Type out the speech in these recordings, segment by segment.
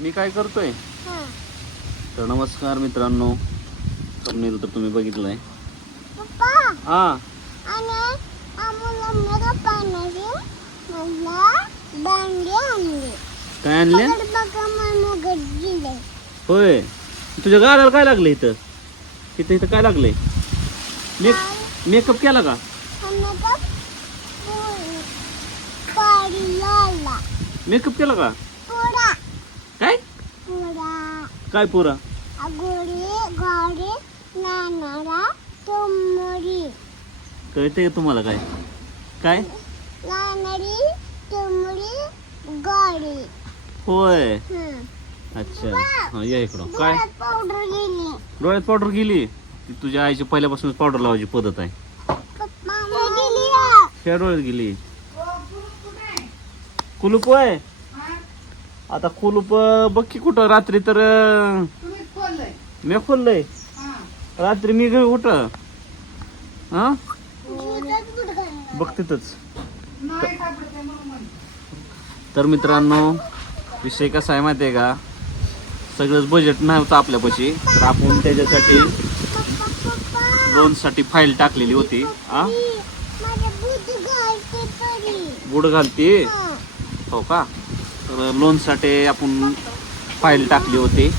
मी काय करतोय? हा. तर नमस्कार मित्रांनो. thumbnail तर तुम्ही बघितलंय. हा. काय आणले? होय. तुझ्या गाड्याला काय लागलं इथं? इथं इथं काय लागलंय? मेक मेकअप केला का? मेकअप केला का? काय? पुरा. काय पुरा? गोडे गाडे नानाला टोमरी कळतंय का तुम्हाला काय? काय? गाडी. होय. हं. अच्छा. हा या इकडं. काय? डोळ्यात पावडर गेली. डोळ्यात पावडर गेली? ती तुझ्या आईची पहिल्यापासूनच पावडर लावायची पद्धत आहे. पप्पा गेली डोळ्यात गेली. कुलूप होय? आता कुलूप अं, बघ की कुठं रात्री तर मी खोललंय. हा. रात्री मी घरी कुठं हा. बघ तिथंच. तर मित्रांनो विषय कसा आहे माहिती आहे का? सगळंच बजेट नव्हतं आपल्यापाशी. तर आपण त्याच्यासाठी लोनसाठी फाईल टाकलेली होती. हा बुड घालती? हं. हो का? तर लोनसाठी आपण फाईल टाकली होती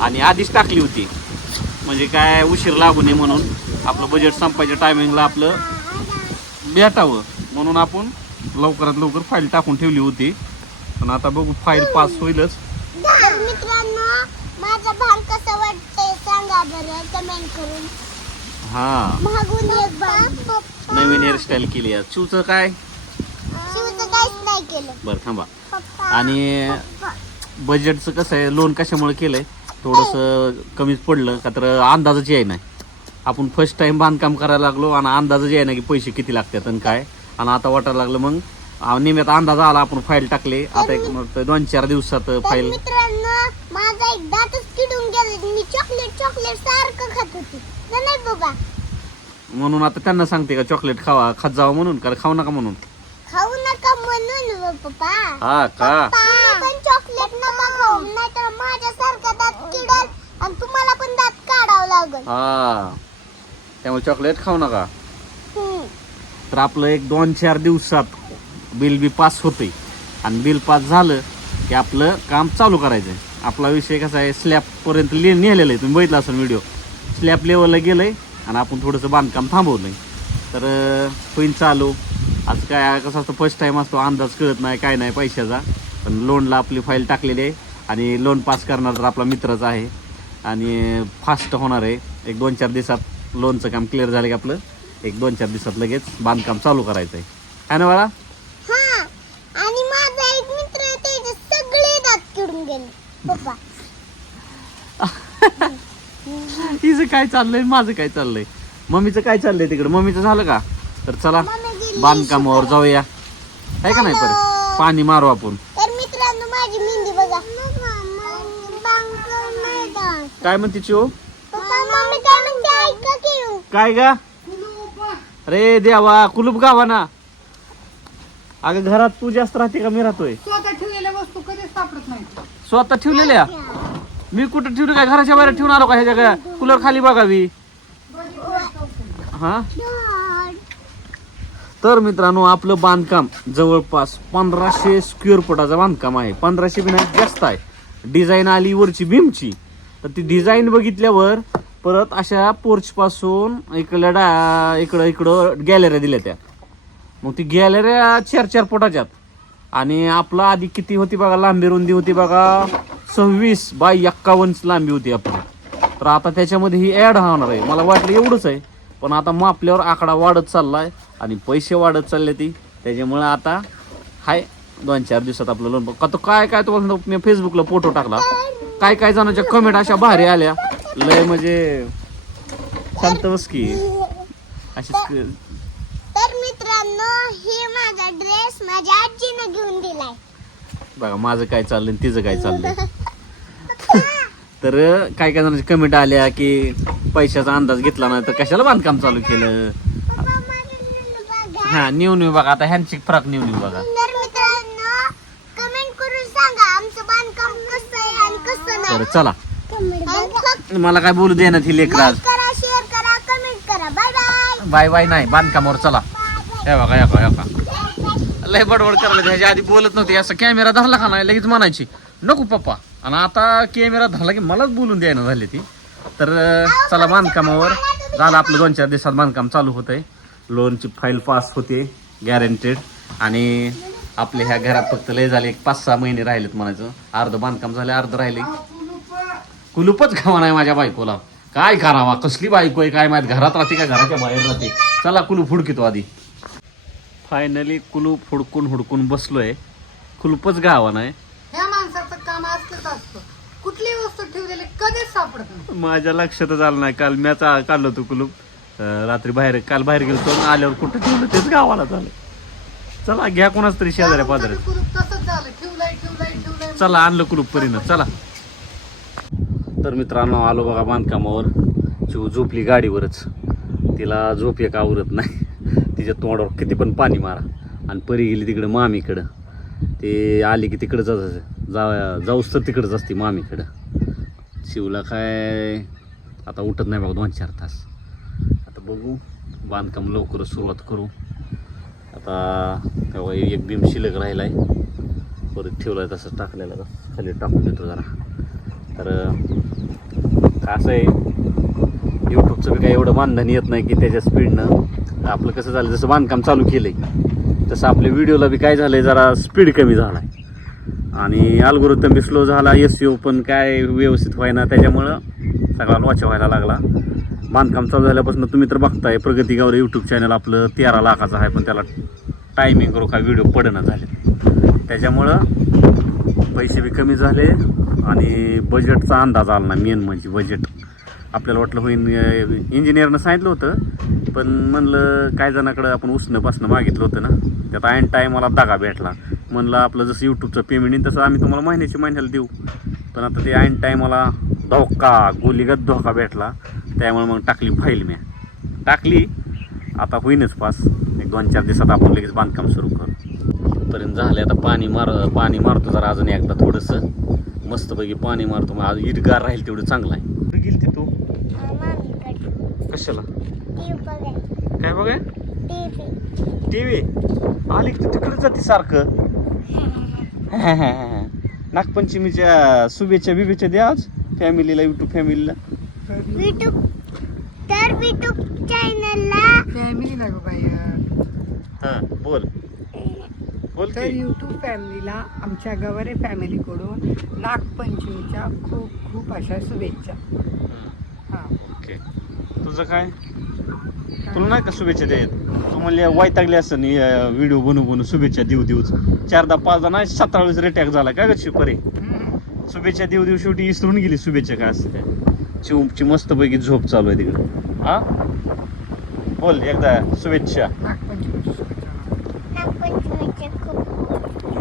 आणि आधीच टाकली होती. म्हणजे काय उशीर लागू नये म्हणून आपलं बजेट संपायच्या टायमिंगला आपलं भेटावं म्हणून आपण लवकरात लवकर फाईल टाकून ठेवली होती. पण आता बघू फाईल पास होईलच. तर मित्रांनो माझा भाग कसा वाटतंय सांगा बरं कमेंट करून. हा. नवीन हेअरस्टाईल केली आहे. चिवचं काय? केलं. बरं थांबा. आणि. बजेटचं कसं आहे? लोन कशामुळे केलंय? थोडंसं कमीच पडलं का तर अंदाजच आहे नाही. आपण फर्स्ट टाइम बांधकाम करायला लागलो आणि अंदाजच आहे ना की पैसे किती लागतात आणि काय. आणि आता वाटायला लागलं मग निम्यात अंदाज आला आपण फाईल टाकले. आता एक मग दोन चार दिवसात फाईल मित्रांनो माझा एक दातच किडून गेला. मी चॉकलेट चॉकलेट सारखं खात होती. तर नाही बाबा. म्हणून आता त्यांना सांगते का चॉकलेट खावा खात जावं म्हणून का खाऊ नका म्हणून खाऊ नका म्हणून व पप्पा. हा का? तुम्ही पण चॉकलेट नका खाऊ नाहीतर माझ्यासारखा दात किडल आणि तुम्हाला पण दात काढावं लागल. हा. त्यामुळे चॉकलेट खाऊ नका. हम्म. तर आपलं एक दोन चार दिवसात बिल बी पास होते आणि बिल पास झालं की आपलं काम चालू करायचं आहे आपला विषय कसा आहे स्लॅबपर्यंत ले नेलेलं आहे. तुम्ही बघितलं असेल व्हिडिओ स्लॅब लेवलला गेलं आहे आणि आपण थोडंसं बांधकाम थांबवलं आहे तर अं, होईल चालू. आज काय कसं असतं फर्स्ट टाईम असतो अंदाज कळत नाही काय नाही पैशाचा. पण लोनला आपली फाईल टाकलेली आहे आणि लोन पास करणार तर आपला मित्रच आहे. आणि फास्ट होणार आहे. एक दोन चार दिवसात लोनचं काम क्लिअर झालं की आपलं एक दोन चार दिवसात लगेच बांधकाम चालू करायचं आहे है ना बाळा? आणि माझा एक मित्र आहे, त्याचे सगळे दात किडून गेले. पप्पा. हिचं काय चाललंय माझं काय चाललंय? मम्मीचं काय चाललंय तिकडे? मम्मीचं झालं का? तर चला. बांधकामावर जाऊया. आहे का नाही परत? पाणी मारू आपण. तर मित्रांनो माझी मेहंदी बघा. बांकर मैदान काय म्हणते चिओ? पप्पा मम्मी काय म्हणते? ऐका की. काय गा? अरे देवा कुलूप गावा ना. अगं घरात तू जास्त राहते का? मी राहतोय. स्वतः ठेवलेल्या वस्तू कधीच सापडत नाही स्वतः ठेवलेल्या? मी कुठं ठेवली काय? घराच्या बाहेर ठेवून आलो का ह्याच्या काय कूलर खाली बघावी? हा? तर मित्रांनो आपलं बांधकाम जवळपास पंधराशे स्क्वेअर फुटाचं बांधकाम आहे. पंधराशे बिना जास्त आहे. डिझाईन आली वरची भीमची. तर ती डिझाईन बघितल्यावर परत अशा पोर्चपासून इकडल्या डा इकडं इकडं गॅलऱ्या दिल्या त्या. मग ती गॅलऱ्या चार चार फुटाच्यात. आणि आपला आधी किती होती बघा लांबी रुंदी होती बघा सव्वीस बाय एक्कावन्न लांबी होती आपली. तर आता त्याच्यामध्ये ही ॲड होणार आहे. मला वाटलं एवढंच आहे. पण आता मापल्यावर आकडा वाढत चाललाय आणि पैसे वाढत चालले ती. त्याच्यामुळे आता हाय दोन चार दिवसात आपलं लोन का तो काय काय सांगतो, मी फेसबुकला फोटो टाकला. काय काय जणांच्या कमेंट अशा भारी आल्या. लय म्हणजे शांत बस की. अशीच तर मित्रांनो हे माझा ड्रेस माझ्या आजीनं घेऊन दिलाय. बघा माझं काय चाललंय तिचं काय चाललंय. तर काय काय जणांची कमेंट आल्या की पैशाचा अंदाज घेतला नाही तर कशाला बांधकाम चालू केलं? हा न्यू न्यू बघा आता ह्यांची फरक न्यू न्यू बघा तर मित्रांनो कमेंट करून सांगा आमचं बांधकाम कसं आहे बरं चला. मला काय बोलू दे ना ती लेकराज लाईक करा शेअर करा कमेंट करा. बाय बाय बाय बाय नाही बांधकामावर चला. हे बघा बघा हे बघा. लय बडबड करायला ह्याच्या आधी बोलत नव्हते. असं कॅमेरा धरला का नाही लगेच म्हणायची नको पप्पा. आणि आता कॅमेरा धरला की मलाच बोलून द्यायला झाले ती. तर चला बांधकामावर. झालं आपलं दोन चार दिवसात बांधकाम चालू होतंय. लोनची फाईल पास होते गॅरंटेड आणि आपल्या ह्या घरात फक्त लय झाले एक पाच सहा महिने राहिलेत म्हणायचं. अर्धं बांधकाम झाले अर्धं राहिले. कुलूपच खावा नाही माझ्या बायकोला. काय करावा? कसली बायको आहे काय माहीत? घरात राहते का घराच्या बाहेर राहते? चला कुलूप हुडकितो आधी. फायनली कुलूप हुडकून हुडकून बसलोय. कुलूपच गावा नाही ह्या माणसाचं काम असतं. कुठली वस्तू ठेवलेली कधीच सापडत नाही. माझ्या लक्षातच आलं नाही. काल मॅच काढलं होतं कुलूप. अं, रात्री बाहेर काल बाहेर गेलो आणि आल्यावर कुठं ठेवलं? तेच गावाला झालं. चला घ्या कोणाच तरी शेजाऱ्या पाजाऱ्या ते कुलूप तसंच झालं. ठेवलंय ठेवलंय ठेवलंय. चला आणलं कुलूप परीनं. चला. तर मित्रांनो आलो बघा बांधकामावर. चिव झोपली गाडीवरच. तिला झोप एक आवरत नाही. तिच्या तोंडावर किती पण पाणी मारा. आणि परी गेली तिकडं मामीकडं. ते आली की तिकडं जा जाऊस तर तिकडंच असते मामीकडं. शिवला काय? आता उठत नाही बघा दोन चार तास. आता बघू. बांधकाम लवकरच सुरुवात करू. आता तेव्हा एक बीम शिल्लक राहिला आहे परत ठेवलाय तसं टाकलेला. खाली टाकून देतो जरा. तर काय असं आहे. यूट्यूबचं बी काय एवढं मानधन येत नाही की त्याच्या स्पीडनं आपलं कसं झालं जसं बांधकाम चालू केलं आहे तसं आपल्या व्हिडिओला बी काय झालंय जरा स्पीड कमी झालाय. आणि अल्गोरिदम बी स्लो झाला एस यू पण काय व्यवस्थित व्हायना त्याच्यामुळं सगळा लॉच व्हायला लागला. बांधकाम चालू झाल्यापासून तुम्ही तर बघताय प्रगती गावर यूट्यूब चॅनल आपलं तेरा लाखाचं आहे पण त्याला टायमिंग करू का व्हिडिओ पडणं झाले. त्याच्यामुळं पैसे बी कमी झाले आणि बजेटचा अंदाज आला ना मेन म्हणजे बजेट आपल्याला वाटलं होईन इंजिनियरनं सांगितलं होतं पण म्हणलं काय जणाकडं आपण उसणं पासणं मागितलं होतं ना त्यात ऐन टायमाला दागा भेटला. म्हणलं आपलं जसं यूट्यूबचं पेमेंट येईल तसं आम्ही तुम्हाला महिन्याची महिन्याला देऊ. पण आता ते ऐन टायमाला धोका गोलीगत धोका भेटला. त्यामुळे मग टाकली फाईल मी टाकली. आता होईनच पास. एक दोन चार दिवसात आपण लगेच बांधकाम सुरू करू. पर्यंत झाले आता पाणी मार पाणी मारतो जरा अजून एकदा थोडंसं. मस्तपैकी पाणी मारतो. मग आज इटगार राहील तेवढं चांगलं आहे. गेली तू? कशाला? काय बघाय? TV T V? आली की तिकडे जाते सारखं. नागपंचमीच्या शुभेच्छा बिभेच्छा द्या आज फॅमिलीला युट्यूब फॅमिलीला. युट्यूब तर युट्यूब चॅनलला फॅमिली हां बोल. बोल तर यूट्यूब फॅमिलीला आमच्या गवारे फॅमिलीकडून नागपंचमीच्या खूप खूप अशा शुभेच्छा. हां. ओके. तुझं काय? तुला नाही का शुभेच्छा देत? तू म्हणले वैतागले असं व्हिडिओ बनवू बनवू शुभेच्छा देऊ देऊच. चारदा पाचदा नाही सतरा वेळेस रेटॅक झाला काय ग शिवपरे? शुभेच्छा देऊ देऊ शेवटी इसरून गेली शुभेच्छा काय असते काय? चिवची मस्तपैकी झोप चालू आहे तिकडे. हा? बोल एकदा शुभेच्छा.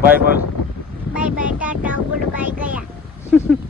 बाय बोल. Bye bye Tata good bye गया.